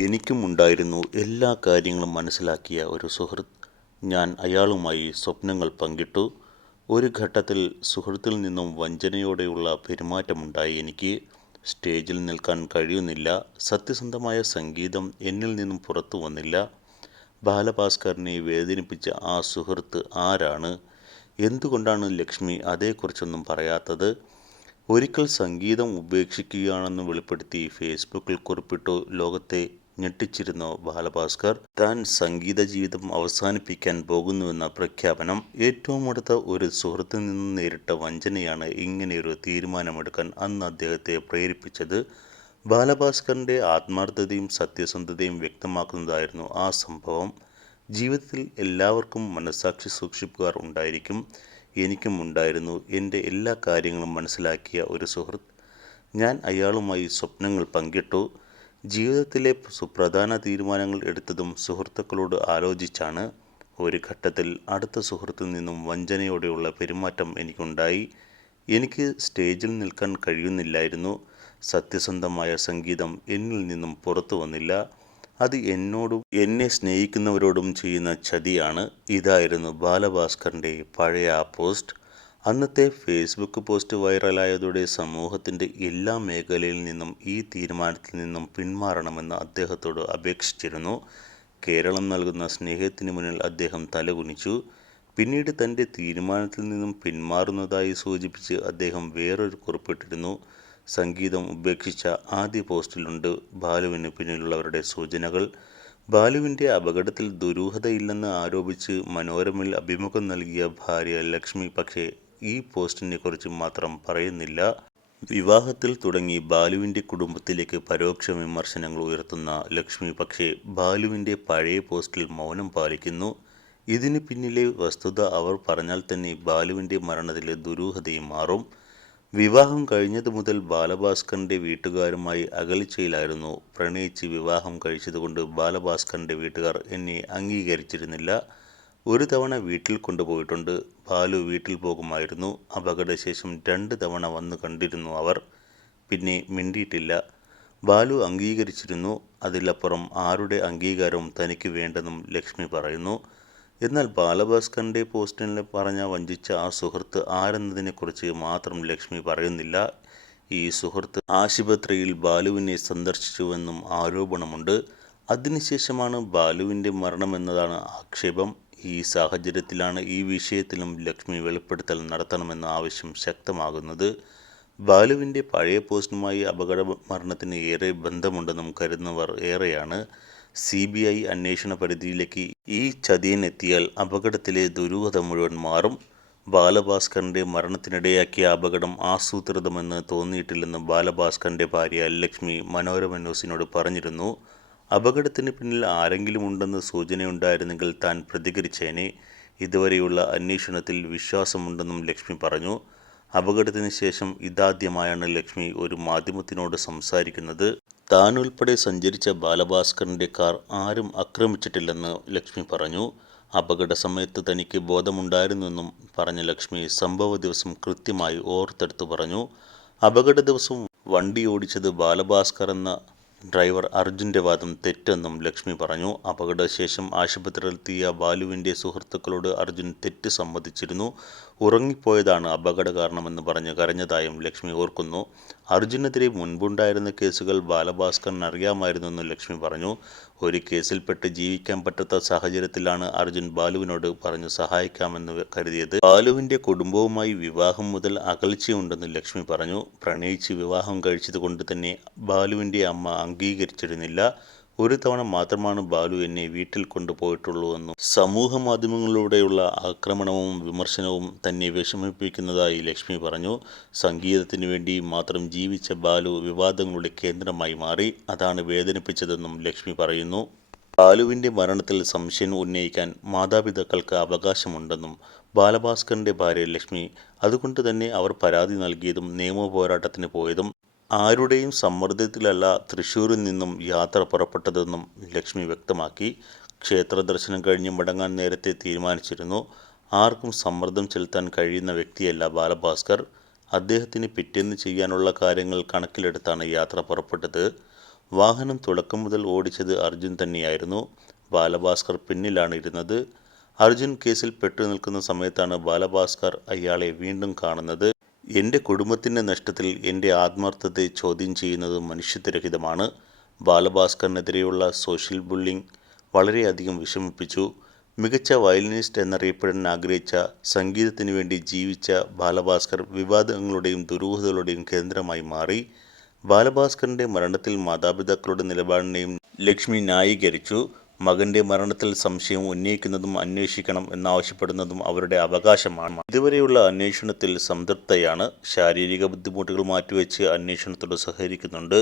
എനിക്കും ഉണ്ടായിരുന്നു എല്ലാ കാര്യങ്ങളും മനസ്സിലാക്കിയ ഒരു സുഹൃത്ത്. ഞാൻ അയാളുമായി സ്വപ്നങ്ങൾ പങ്കിട്ടു. ഒരു ഘട്ടത്തിൽ സുഹൃത്തിൽ നിന്നും വഞ്ചനയോടെയുള്ള പെരുമാറ്റമുണ്ടായി. എനിക്ക് സ്റ്റേജിൽ നിൽക്കാൻ കഴിയുന്നില്ല. സത്യസന്ധമായ സംഗീതം എന്നിൽ നിന്നും പുറത്തു വന്നില്ല. ബാലഭാസ്കറിനെ വേദനിപ്പിച്ച ആ സുഹൃത്ത് ആരാണ്? എന്തുകൊണ്ടാണ് ലക്ഷ്മി അതേക്കുറിച്ചൊന്നും പറയാത്തത്? ഒരിക്കൽ സംഗീതം ഉപേക്ഷിക്കുകയാണെന്ന് വെളിപ്പെടുത്തി ഫേസ്ബുക്കിൽ കുറിപ്പിട്ടു. ലോകത്തെ ഞെട്ടിച്ചിരുന്നു ബാലഭാസ്കർ. താൻ സംഗീത ജീവിതം അവസാനിപ്പിക്കാൻ പോകുന്നുവെന്ന പ്രഖ്യാപനം ഏറ്റവും അടുത്ത ഒരു സുഹൃത്തിൽ നിന്ന് നേരിട്ട വഞ്ചനയാണ് ഇങ്ങനെയൊരു തീരുമാനമെടുക്കാൻ അന്ന് അദ്ദേഹത്തെ പ്രേരിപ്പിച്ചത്. ബാലഭാസ്കറിന്റെ ആത്മാർത്ഥതയും സത്യസന്ധതയും വ്യക്തമാക്കുന്നതായിരുന്നു ആ സംഭവം. ജീവിതത്തിൽ എല്ലാവർക്കും മനസാക്ഷി സൂക്ഷിപ്പുകാർ ഉണ്ടായിരിക്കും. എനിക്കും ഉണ്ടായിരുന്നു എന്റെ എല്ലാ കാര്യങ്ങളും മനസ്സിലാക്കിയ ഒരു സുഹൃത്ത്. ഞാൻ അയാളുമായി സ്വപ്നങ്ങൾ പങ്കിട്ടു. ജീവിതത്തിലെ സുപ്രധാന തീരുമാനങ്ങൾ എടുത്തതും സുഹൃത്തുക്കളോട് ആലോചിച്ചാണ് ഒരു ഘട്ടത്തിൽ അടുത്ത സുഹൃത്തിൽ നിന്നും വഞ്ചനയോടെയുള്ള പെരുമാറ്റം എനിക്കുണ്ടായി. എനിക്ക് സ്റ്റേജിൽ നിൽക്കാൻ കഴിയുന്നില്ലായിരുന്നു. സത്യസന്ധമായ സംഗീതം എന്നിൽ നിന്നും പുറത്തു വന്നില്ല. അത് എന്നോടും എന്നെ സ്നേഹിക്കുന്നവരോടും ചെയ്യുന്ന ചതിയാണ്. ഇതായിരുന്നു ബാലഭാസ്കറിന്റെ പഴയ ആ പോസ്റ്റ്. അന്നത്തെ ഫേസ്ബുക്ക് പോസ്റ്റ് വൈറലായതോടെ സമൂഹത്തിന്റെ എല്ലാ മേഖലയിൽ നിന്നും ഈ തീരുമാനത്തിൽ നിന്നും പിന്മാറണമെന്ന് അദ്ദേഹത്തോട് അപേക്ഷിച്ചിരുന്നു. കേരളം നൽകുന്ന സ്നേഹത്തിന് മുന്നിൽ അദ്ദേഹം തലകുനിച്ചു. പിന്നീട് തന്റെ തീരുമാനത്തിൽ നിന്നും പിന്മാറുന്നതായി സൂചിപ്പിച്ച് അദ്ദേഹം വേറൊരു കുറിപ്പിട്ടിരുന്നു. സംഗീതം ഉപേക്ഷിച്ച ആദ്യ പോസ്റ്റിലുണ്ട് ബാലുവിന് പിന്നിലുള്ളവരുടെ സൂചനകൾ. ബാലുവിന്റെ അപകടത്തിൽ ദുരൂഹതയില്ലെന്ന് ആരോപിച്ച് മനോരമയിൽ അഭിമുഖം നൽകിയ ഭാര്യ ലക്ഷ്മി പക്ഷേ ഈ പോസ്റ്റിനെ കുറിച്ച് മാത്രം പറയുന്നില്ല. വിവാഹത്തിൽ തുടങ്ങി ബാലുവിന്റെ കുടുംബത്തിലേക്ക് പരോക്ഷ വിമർശനങ്ങൾ ഉയർത്തുന്ന ലക്ഷ്മി പക്ഷേ ബാലുവിന്റെ പഴയ പോസ്റ്റിൽ മൗനം പാലിക്കുന്നു. ഇതിന് പിന്നിലെ വസ്തുത അവർ പറഞ്ഞാൽ തന്നെ ബാലുവിന്റെ മരണത്തിലെ ദുരൂഹതയും മാറും. വിവാഹം കഴിഞ്ഞതു മുതൽ ബാലഭാസ്കറിന്റെ വീട്ടുകാരുമായി അകൽച്ചയിലായിരുന്നു. പ്രണയിച്ച് വിവാഹം കഴിച്ചതുകൊണ്ട് ബാലഭാസ്കറിന്റെ വീട്ടുകാർ എന്നെ അംഗീകരിച്ചിരുന്നില്ല. ഒരു തവണ വീട്ടിൽ കൊണ്ടുപോയിട്ടുണ്ട്. ബാലു വീട്ടിൽ പോകുമായിരുന്നു. അപകടശേഷം രണ്ട് തവണ വന്നു കണ്ടിരുന്നു അവർ. പിന്നെ മിണ്ടിയിട്ടില്ല. ബാലു അംഗീകരിച്ചിരുന്നു. അതിലപ്പുറം ആരുടെ അംഗീകാരവും തനിക്ക് വേണ്ടെന്നും ലക്ഷ്മി പറയുന്നു. എന്നാൽ ബാലഭാസ്കറിന്റെ പോസ്റ്റിൽ പറഞ്ഞ വഞ്ചിച്ച ആ സുഹൃത്ത് ആരെന്നതിനെക്കുറിച്ച് മാത്രം ലക്ഷ്മി പറയുന്നില്ല. ഈ സുഹൃത്ത് ആശുപത്രിയിൽ ബാലുവിനെ സന്ദർശിച്ചുവെന്നും ആരോപണമുണ്ട്. അതിനുശേഷമാണ് ബാലുവിന്റെ മരണമെന്നതാണ് ആക്ഷേപം. ഈ സാഹചര്യത്തിലാണ് ഈ വിഷയത്തിലും ലക്ഷ്മി വെളിപ്പെടുത്തൽ നടത്തണമെന്ന ആവശ്യം ശക്തമാകുന്നത്. ബാലുവിന്റെ പഴയ പോസ്റ്റുമായി അപകട മരണത്തിന് ഏറെ ബന്ധമുണ്ടെന്നും കരുതുന്നവർ ഏറെയാണ്. സി ബി ഐ അന്വേഷണ പരിധിയിലേക്ക് ഈ ചതിയനെത്തിയാൽ അപകടത്തിലെ ദുരൂഹത മുഴുവൻ മാറും. ബാലഭാസ്കറിന്റെ മരണത്തിനിടയാക്കിയ അപകടം ആസൂത്രിതമെന്ന് തോന്നിയിട്ടില്ലെന്ന് ബാലഭാസ്കറിന്റെ ഭാര്യ ലക്ഷ്മി മനോരമ ന്യൂസിനോട് പറഞ്ഞിരുന്നു. അപകടത്തിന് പിന്നിൽ ആരെങ്കിലും ഉണ്ടെന്ന് സൂചനയുണ്ടായിരുന്നെങ്കിൽ താൻ പ്രതികരിച്ചേനെ. ഇതുവരെയുള്ള അന്വേഷണത്തിൽ വിശ്വാസമുണ്ടെന്നും ലക്ഷ്മി പറഞ്ഞു. അപകടത്തിന് ശേഷം ഇതാദ്യമായാണ് ലക്ഷ്മി ഒരു മാധ്യമത്തിനോട് സംസാരിക്കുന്നത്. താൻ ഉൾപ്പെടെ സഞ്ചരിച്ച ബാലഭാസ്കറിന്റെ കാർ ആരും ആക്രമിച്ചിട്ടില്ലെന്ന് ലക്ഷ്മി പറഞ്ഞു. അപകട സമയത്ത് തനിക്ക് ബോധമുണ്ടായിരുന്നെന്നും പറഞ്ഞ ലക്ഷ്മി സംഭവ ദിവസം കൃത്യമായി ഓർത്തെടുത്തു പറഞ്ഞു. അപകട ദിവസം വണ്ടി ഓടിച്ചത് ബാലഭാസ്കർ എന്ന ഡ്രൈവർ അർജുന്റെ വാദം തെറ്റെന്നും ലക്ഷ്മി പറഞ്ഞു. അപകടശേഷം ആശുപത്രിയിലെത്തിയ ബാലുവിന്റെ സുഹൃത്തുക്കളോട് അർജുൻ തെറ്റ് സമ്മതിച്ചിരുന്നു. ഉറങ്ങിപ്പോയതാണ് അപകട കാരണമെന്ന് പറഞ്ഞ് കരഞ്ഞതായും ലക്ഷ്മി ഓർക്കുന്നു. അർജുനെതിരെ മുൻപുണ്ടായിരുന്ന കേസുകൾ ബാലഭാസ്കറിന് അറിയാമായിരുന്നെന്ന് ലക്ഷ്മി പറഞ്ഞു. ഒരു കേസിൽപ്പെട്ട് ജീവിക്കാൻ പറ്റാത്ത സാഹചര്യത്തിലാണ് അർജുൻ ബാലുവിനോട് പറഞ്ഞു സഹായിക്കാമെന്ന് കരുതിയത്. ബാലുവിന്റെ കുടുംബവുമായി വിവാഹം മുതൽ അകൽച്ചയുണ്ടെന്ന് ലക്ഷ്മി പറഞ്ഞു. പ്രണയിച്ച് വിവാഹം കഴിച്ചതുകൊണ്ട് തന്നെ ബാലുവിന്റെ അമ്മ അംഗീകരിച്ചിരുന്നില്ല. ഒരു തവണ മാത്രമാണ് ബാലു എന്നെ വീട്ടിൽ കൊണ്ടുപോയിട്ടുള്ളൂവെന്നും സമൂഹ മാധ്യമങ്ങളിലൂടെയുള്ള ആക്രമണവും വിമർശനവും തന്നെ വിഷമിപ്പിക്കുന്നതായി ലക്ഷ്മി പറഞ്ഞു. സംഗീതത്തിനു വേണ്ടി മാത്രം ജീവിച്ച ബാലു വിവാദങ്ങളുടെ കേന്ദ്രമായി മാറി. അതാണ് വേദനിപ്പിച്ചതെന്നും ലക്ഷ്മി പറയുന്നു. ബാലുവിന്റെ മരണത്തിൽ സംശയം ഉന്നയിക്കാൻ മാതാപിതാക്കൾക്ക് അവകാശമുണ്ടെന്നും ബാലഭാസ്കറിന്റെ ഭാര്യ ലക്ഷ്മി അതുകൊണ്ട് തന്നെ അവർ പരാതി നൽകിയതും നിയമ പോരാട്ടത്തിന് പോയതും ആരുടെയും സമ്മർദ്ദത്തിലല്ല തൃശ്ശൂരിൽ നിന്നും യാത്ര പുറപ്പെട്ടതെന്നും ലക്ഷ്മി വ്യക്തമാക്കി. ക്ഷേത്ര ദർശനം കഴിഞ്ഞ് മടങ്ങാൻ നേരത്തെ തീരുമാനിച്ചിരുന്നു. ആർക്കും സമ്മർദ്ദം ചെലുത്താൻ കഴിയുന്ന വ്യക്തിയല്ല ബാലഭാസ്കർ. അദ്ദേഹത്തിന് പിറ്റേന്ന് ചെയ്യാനുള്ള കാര്യങ്ങൾ കണക്കിലെടുത്താണ് യാത്ര പുറപ്പെട്ടത്. വാഹനം തുടക്കം മുതൽ ഓടിച്ചത് അർജുൻ തന്നെയായിരുന്നു. ബാലഭാസ്കർ പിന്നിലാണ് ഇരുന്നത്. അർജുൻ കേസിൽ പെട്ടു നിൽക്കുന്ന സമയത്താണ് ബാലഭാസ്കർ അയാളെ വീണ്ടും കാണുന്നത്. എന്റെ കുടുംബത്തിന്റെ നഷ്ടത്തിൽ എന്റെ ആത്മാർത്ഥത്തെ ചോദ്യം ചെയ്യുന്നത് മനുഷ്യത്വരഹിതമാണ്. ബാലഭാസ്കറിനെതിരെയുള്ള സോഷ്യൽ ബുള്ളിംഗ് വളരെയധികം വിഷമിപ്പിച്ചു. മികച്ച വയലിനിസ്റ്റ് എന്നറിയപ്പെടാൻ ആഗ്രഹിച്ച സംഗീതത്തിന് വേണ്ടി ജീവിച്ച ബാലഭാസ്കർ വിവാദങ്ങളുടെയും ദുരൂഹതകളുടെയും കേന്ദ്രമായി മാറി. ബാലഭാസ്കറിന്റെ മരണത്തിൽ മാതാപിതാക്കളുടെ നിലപാടിനെയും ലക്ഷ്മി ന്യായീകരിച്ചു. മകന്റെ മരണത്തിൽ സംശയം ഉന്നയിക്കുന്നതും അന്വേഷിക്കണം എന്നാവശ്യപ്പെടുന്നതും അവരുടെ അവകാശമാണ്. ഇതുവരെയുള്ള അന്വേഷണത്തിൽ സംതൃപ്തയാണ്. ശാരീരിക ബുദ്ധിമുട്ടുകൾ മാറ്റിവെച്ച് അന്വേഷണത്തോട് സഹകരിക്കുന്നുണ്ട്.